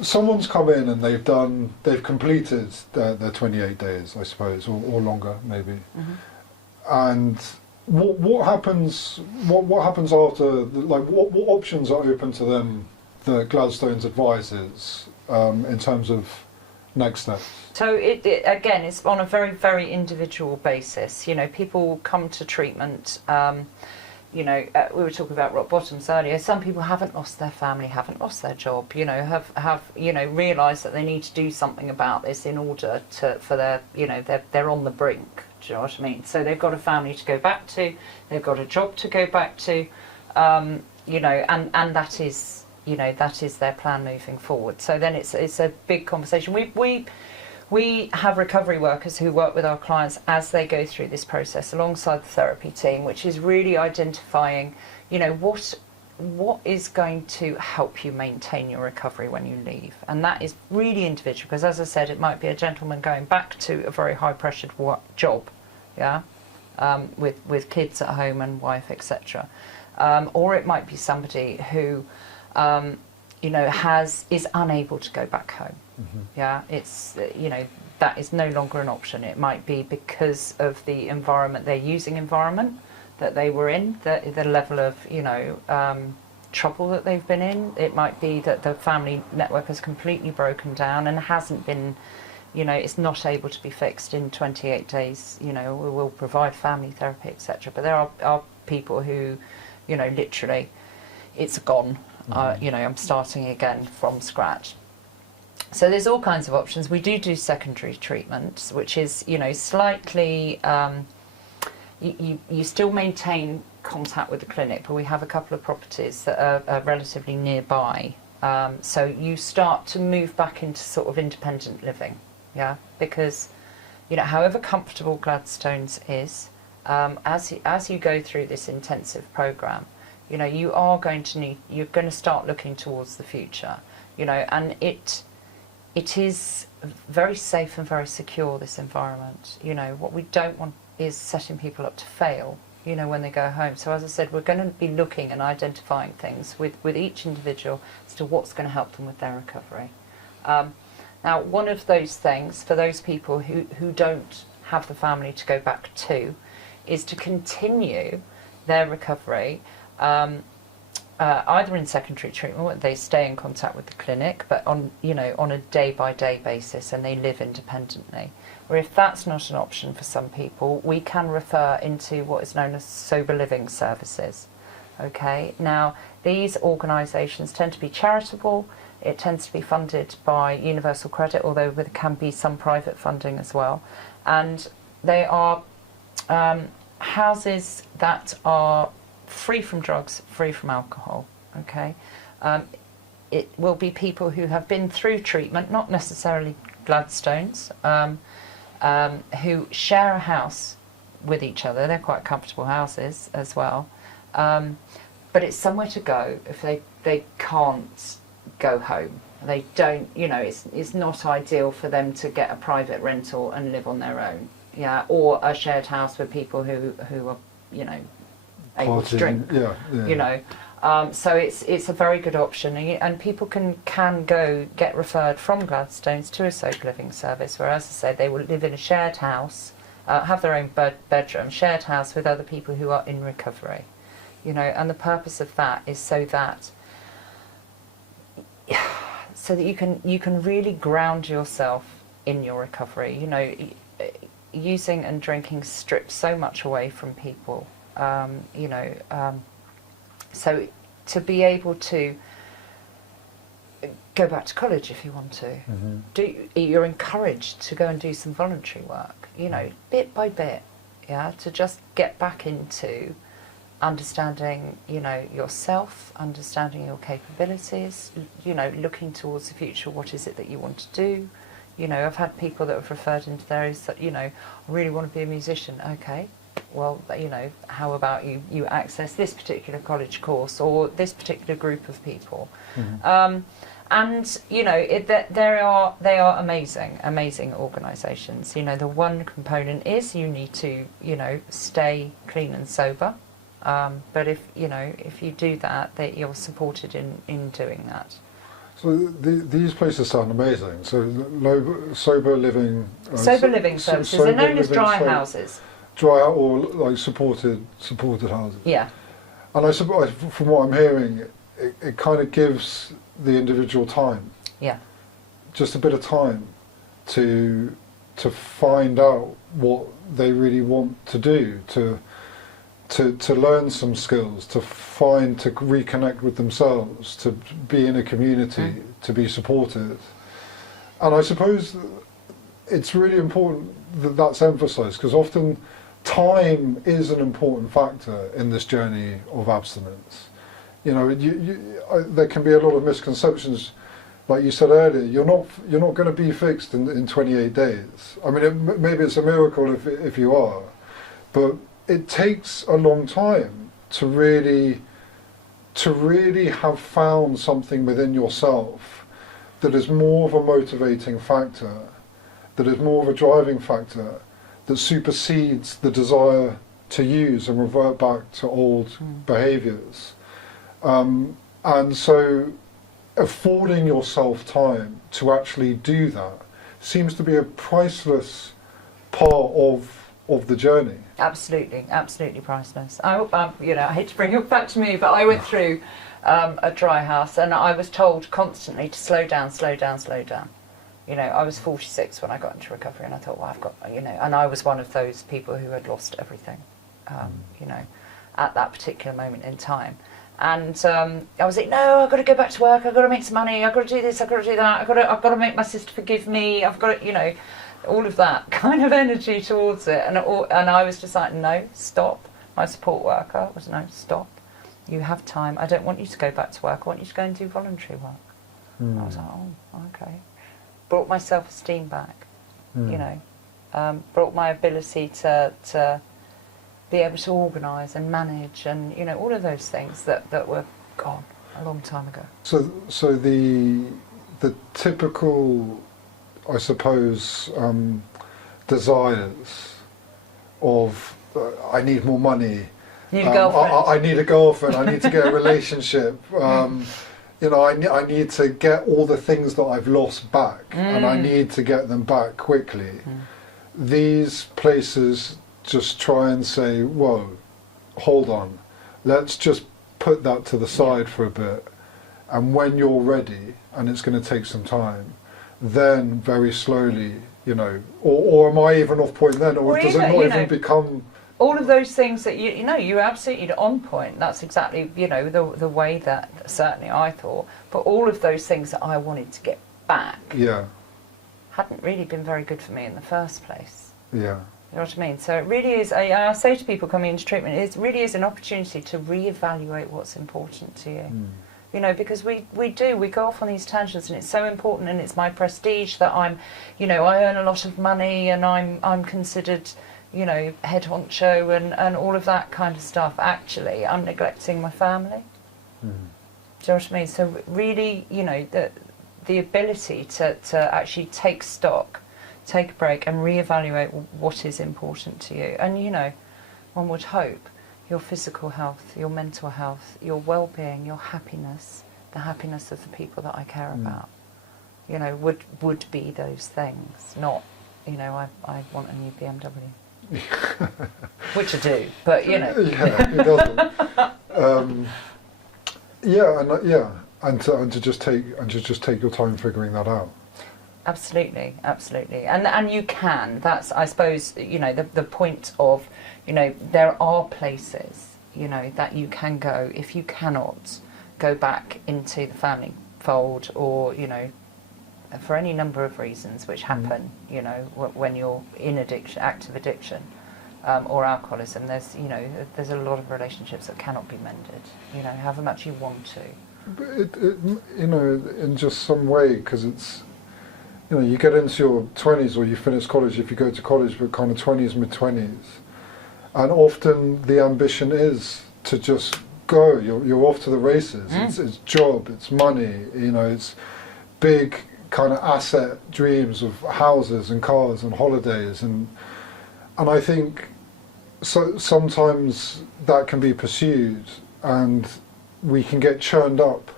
Someone's come in and they've completed their 28 days, I suppose, or longer maybe. And what happens? What happens after? Like, what options are open to them that Gladstones advises in terms of next steps? So again, it's on a very, very individual basis. You know, people come to treatment. We were talking about rock bottoms earlier. Some people haven't lost their family, haven't lost their job. You know, have realised that they need to do something about this in order for their, they're on the brink. Do you know what I mean? So they've got a family to go back to, they've got a job to go back to, and that is, that is their plan moving forward. So then it's a big conversation. We have recovery workers who work with our clients as they go through this process alongside the therapy team, which is really identifying, what is going to help you maintain your recovery when you leave. And that is really individual, because as I said, it might be a gentleman going back to a very high pressured job, with kids at home and wife, etc. Or it might be somebody who, is unable to go back home. It's, that is no longer an option. It might be because of the environment, their using environment that they were in, the level of, trouble that they've been in. It might be that the family network has completely broken down and hasn't been, it's not able to be fixed in 28 days. We will provide family therapy, etc. But there are people who, literally, it's gone. I'm starting again from scratch. So there's all kinds of options. We do secondary treatment, which is, slightly, you still maintain contact with the clinic, but we have a couple of properties that are relatively nearby. So you start to move back into sort of independent living, because, however comfortable Gladstones is, as you go through this intensive programme, you're going to start looking towards the future, and it is very safe and very secure, this environment. What we don't want is setting people up to fail, when they go home. So as I said, we're going to be looking and identifying things with each individual as to what's going to help them with their recovery. Now, one of those things, for those people who don't have the family to go back to, is to continue their recovery, either in secondary treatment, where they stay in contact with the clinic, but on a day-by-day basis, and they live independently. Or if that's not an option for some people, we can refer into what is known as sober living services. Okay, now these organisations tend to be charitable. It tends to be funded by Universal Credit, although there can be some private funding as well. And they are houses that are free from drugs, free from alcohol. Okay, it will be people who have been through treatment, not necessarily Gladstones, who share a house with each other. They're quite comfortable houses as well, but it's somewhere to go if they can't go home. They don't, it's not ideal for them to get a private rental and live on their own, or a shared house with people who are, able to drink, so it's a very good option, and people can go get referred from Gladstones to a sober living service, where, as I said, they will live in a shared house, have their own bedroom, shared house with other people who are in recovery, and the purpose of that is so that you can really ground yourself in your recovery. Using and drinking strips so much away from people. So to be able to go back to college if you want to, you're encouraged to go and do some voluntary work, bit by bit, to just get back into understanding, yourself, understanding your capabilities, looking towards the future. What is it that you want to do? I've had people that have referred into areas that, I really want to be a musician. Okay. Well, how about you access this particular college course or this particular group of people? And they are amazing organisations. The one component is you need to stay clean and sober. But if you do that, you're supported in doing that. So these places sound amazing. So sober living. Sober living services. They're known as dry houses. Dry or like supported houses. Yeah. And I suppose from what I'm hearing, it kind of gives the individual time. Yeah. Just a bit of time to find out what they really want to do, to learn some skills, to reconnect with themselves, to be in a community, to be supported. And I suppose it's really important that that's emphasised, because often time is an important factor in this journey of abstinence. You know, there can be a lot of misconceptions. Like you said earlier, you're not going to be fixed in 28 days. I mean, maybe it's a miracle if you are, but it takes a long time to really have found something within yourself that is more of a motivating factor, that is more of a driving factor, that supersedes the desire to use and revert back to old behaviours. And so affording yourself time to actually do that seems to be a priceless part of the journey. Absolutely priceless. I hate to bring it back to me, but I went through a dry house, and I was told constantly to slow down. You know, I was 46 when I got into recovery, and I thought, well, I've got, and I was one of those people who had lost everything, at that particular moment in time. And I was like, no, I've got to go back to work, I've got to make some money, I've got to do this, I've got to do that, I've got to make my sister forgive me, I've got to, all of that kind of energy towards it. And I was just like, no, stop. My support worker was, no, stop. You have time. I don't want you to go back to work. I want you to go and do voluntary work. I was like, oh, okay. Brought my self-esteem back, brought my ability to be able to organise and manage and, all of those things that were gone a long time ago. So the typical, I suppose, desires of I need more money, need a girlfriend. I need a girlfriend, I need to get a relationship, I need to get all the things that I've lost back, and I need to get them back quickly. These places just try and say, whoa, hold on, let's just put that to the side for a bit, and when you're ready, and it's going to take some time, then very slowly, or am I even off point then, or does it not even become... All of those things that you're absolutely on point. That's exactly, the way that certainly I thought. But all of those things that I wanted to get back hadn't really been very good for me in the first place. Yeah. You know what I mean? So it really is, I say to people coming into treatment, it really is an opportunity to reevaluate what's important to you. Because we go off on these tangents, and it's so important, and it's my prestige that I'm, I earn a lot of money, and I'm considered, head honcho and all of that kind of stuff. Actually, I'm neglecting my family. Do you know what I mean? So really, the ability to actually take stock, take a break and reevaluate what is important to you. And, one would hope your physical health, your mental health, your well-being, your happiness, the happiness of the people that I care about, would be those things, not, I want a new BMW. Which I do, but Yeah, it doesn't. And to just take your time figuring that out. Absolutely, and you can. That's, I suppose, the point of, there are places, that you can go if you cannot go back into the family fold, or for any number of reasons which happen, when you're in addiction, active addiction, or alcoholism. There's a lot of relationships that cannot be mended, however much you want to. But it in just some way, because it's, you get into your 20s, or you finish college if you go to college, but kind of 20s, mid-20s, and often the ambition is to just go. You're off to the races. It's job, it's money, it's big kind of asset dreams of houses and cars and holidays, and I think so sometimes that can be pursued, and we can get churned up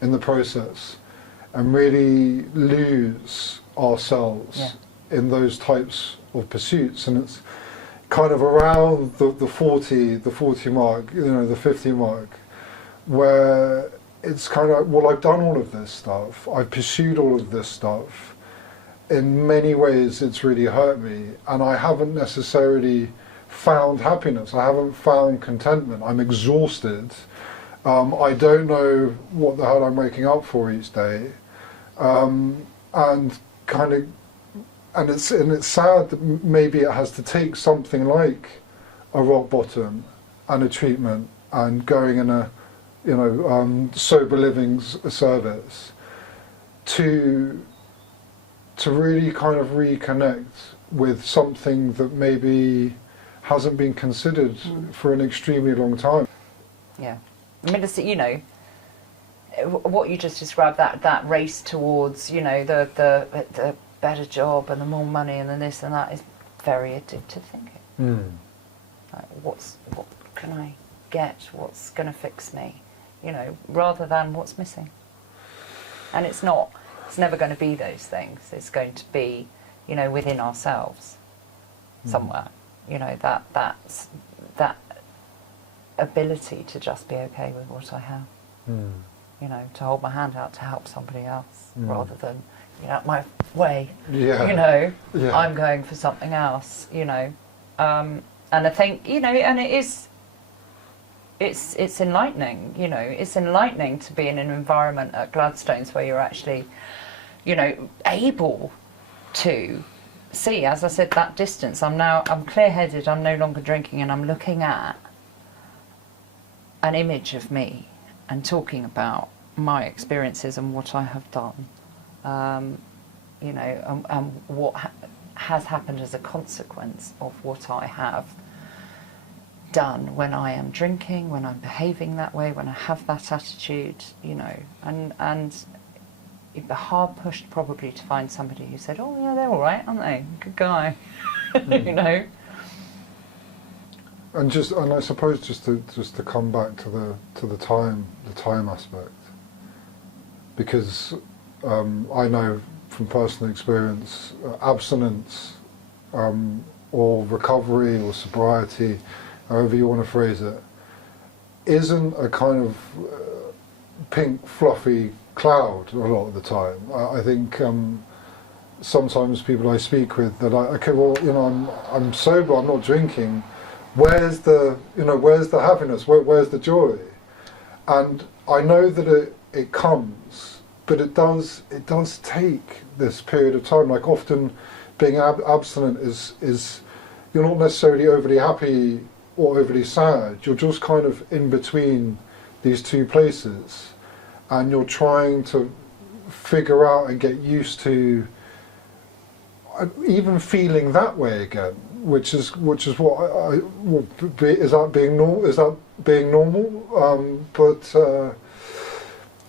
in the process and really lose ourselves Yeah. in those types of pursuits. And it's kind of around the 40 mark, the 50 mark, where it's kind of, well, I've done all of this stuff, I've pursued all of this stuff. In many ways it's really hurt me, and I haven't necessarily found happiness, I haven't found contentment, I'm exhausted. I don't know what the hell I'm waking up for each day, and kind of, and it's sad that maybe it has to take something like a rock bottom and a treatment and going in a sober living service to really kind of reconnect with something that maybe hasn't been considered for an extremely long time. Yeah. I mean, what you just described, that race towards, the better job and the more money and the this and that is very addictive thinking. Like, what can I get? What's going to fix me? Rather than what's missing. And it's never going to be those things. It's going to be, within ourselves somewhere. That ability to just be okay with what I have. To hold my hand out to help somebody else rather than, my way. Yeah. I'm going for something else, and I think, and it is, it's enlightening, it's enlightening to be in an environment at Gladstones where you're actually, able to see, as I said, that distance. I'm clear-headed, I'm no longer drinking, and I'm looking at an image of me and talking about my experiences and what I have done, and what has happened as a consequence of what I have done when I am drinking, when I'm behaving that way, when I have that attitude, and you'd be hard pushed probably to find somebody who said, oh yeah, they're all right, aren't they? Good guy. And I suppose just to come back to the time aspect, because I know from personal experience, abstinence or recovery or sobriety, however you want to phrase it, isn't a kind of pink fluffy cloud a lot of the time. I think sometimes people I speak with, they're like, okay, well, I'm sober, I'm not drinking. Where's the happiness? Where's the joy? And I know that it comes, but it does take this period of time. Like often, being abstinent is you're not necessarily overly happy or overly sad. You're just kind of in between these two places, and you're trying to figure out and get used to even feeling that way again. Which is what is that being normal? Is that being normal? But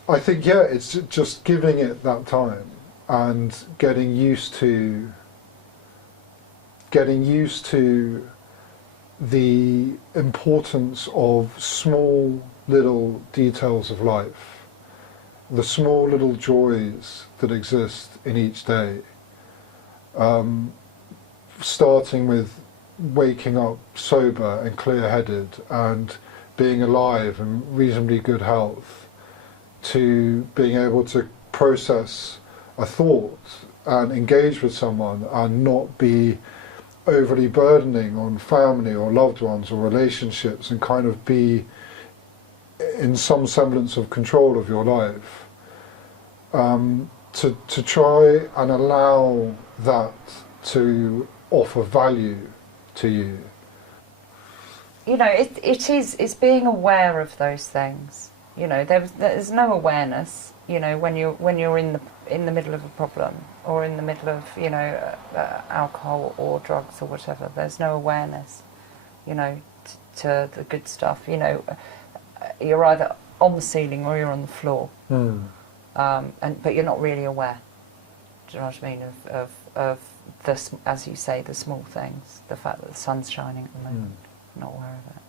I think it's just giving it that time and getting used to the importance of small little details of life, the small little joys that exist in each day. Starting with waking up sober and clear-headed and being alive and reasonably good health, to being able to process a thought and engage with someone and not be overly burdening on family or loved ones or relationships, and kind of be in some semblance of control of your life, to try and allow that to offer value to you. It's being aware of those things. There's no awareness, when you're in the middle of a problem or in the middle of, alcohol or drugs or whatever. There's no awareness, to the good stuff. You're either on the ceiling or you're on the floor, but you're not really aware. Do you know what I mean? Of as you say, the small things, the fact that the sun's shining at the moment, I'm not aware of it.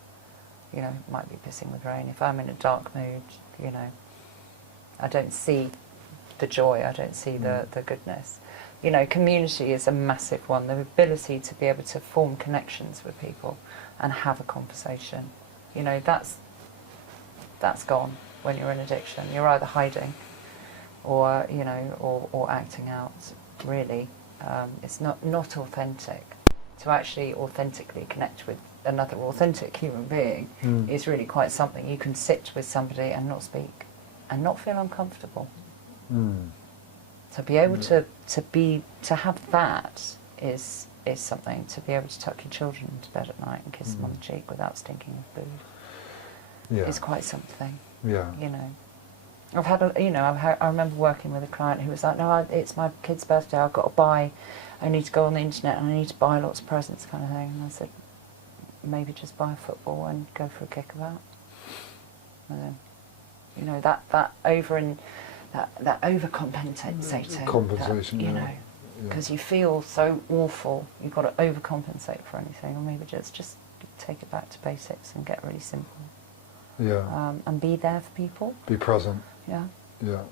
It might be pissing with rain. If I'm in a dark mood, I don't see the joy. I don't see the goodness. You know, community is a massive one. The ability to be able to form connections with people and have a conversation. You know, that's gone when you're in addiction. You're either hiding or, you know, or acting out, really. It's not authentic. To actually authentically connect with another authentic human being is really quite something. You can sit with somebody and not speak and not feel uncomfortable. To be able to have that is something. To be able to tuck your children into bed at night and kiss them on the cheek without stinking of food is quite something. Yeah. You know, I've had I remember working with a client who was like, no, it's my kid's birthday. I've got to buy. I need to go on the internet and I need to buy lots of presents, kind of thing. And I said, maybe just buy a football and go for a kickabout. And then, you know, that overcompensating. Compensation, you know, because you feel so awful, you've got to overcompensate for anything, or maybe just take it back to basics and get really simple. Yeah. And be there for people. Be present. Yeah. Yeah.